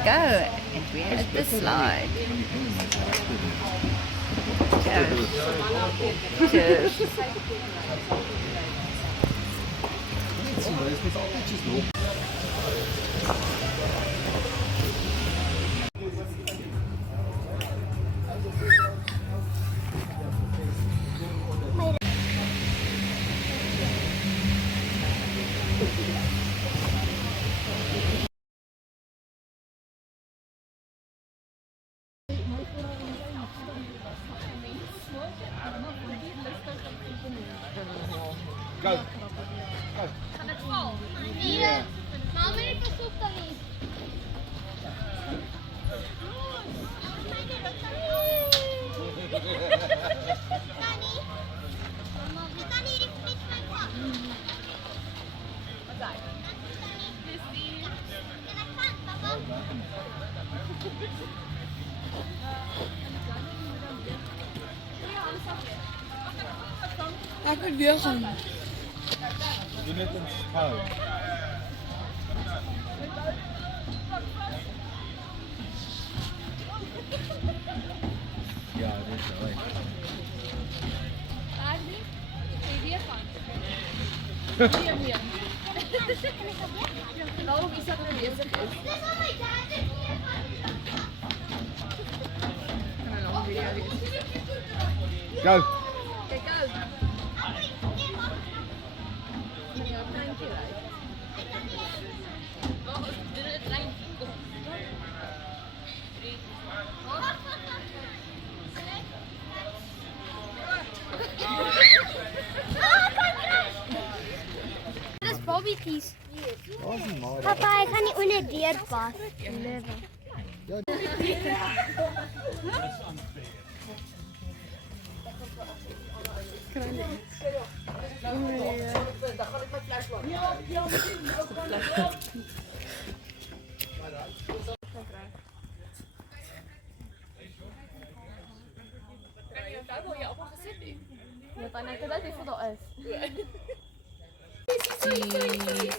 we go. And we're at the slide. Cheers. Cheers. Go. Gaan het vol? Nee, mama heeft het ook dan niet. Mama, we kan hier iets met mijn pak. Wat zei je? Kan ik gaan, papa? Ik moet weer gaan. Doe net een schouw. Ja, dit is wel. Waar niet? Ik weer gaan. Weer. Waarom is dat nou bezig is? Dit is al mijn dad. Kan een lange video wees. Go. Kijk uit. Ja, treintje rijdt. Oh, dit is het treintje. Dit is Bobbytjies. Papa, ik ga niet onder deur pas.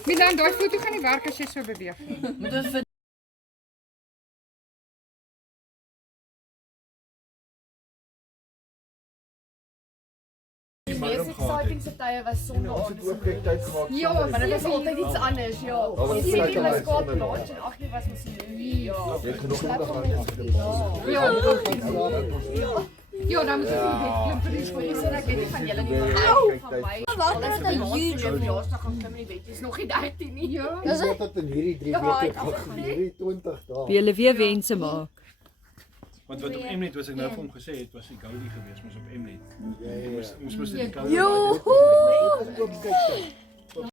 Milan, daai foto gaan nie werk as jy so beweeg nie. Die meeste exciting tye was Sondag. Ons het ook kyk tyd gemaak. Ja, maar dit was altyd iets anders, ja. was Die lekker was lekker Kaap vandag. Lodge en 8 uur was ons hier. Ja. Jy het genoeg vandag aan. Ja. Ja, dan moet ek nie wegklim vir die skool sê ek weet nie van julle nie. Van my. Wat is dat Huge verjaarsdag gaan klim in die bed. Dis nog nie 13 nie. Ja. Dis wat in hierdie 3 weke gaan, hierdie 20 dae. Wil julle weer wense maak? Want wat op Mnet was ek nou vir hom gesê het was die Goldie geweest, mos op Mnet. Ja. Moes die Goldie. Dit is ook kyk tyd.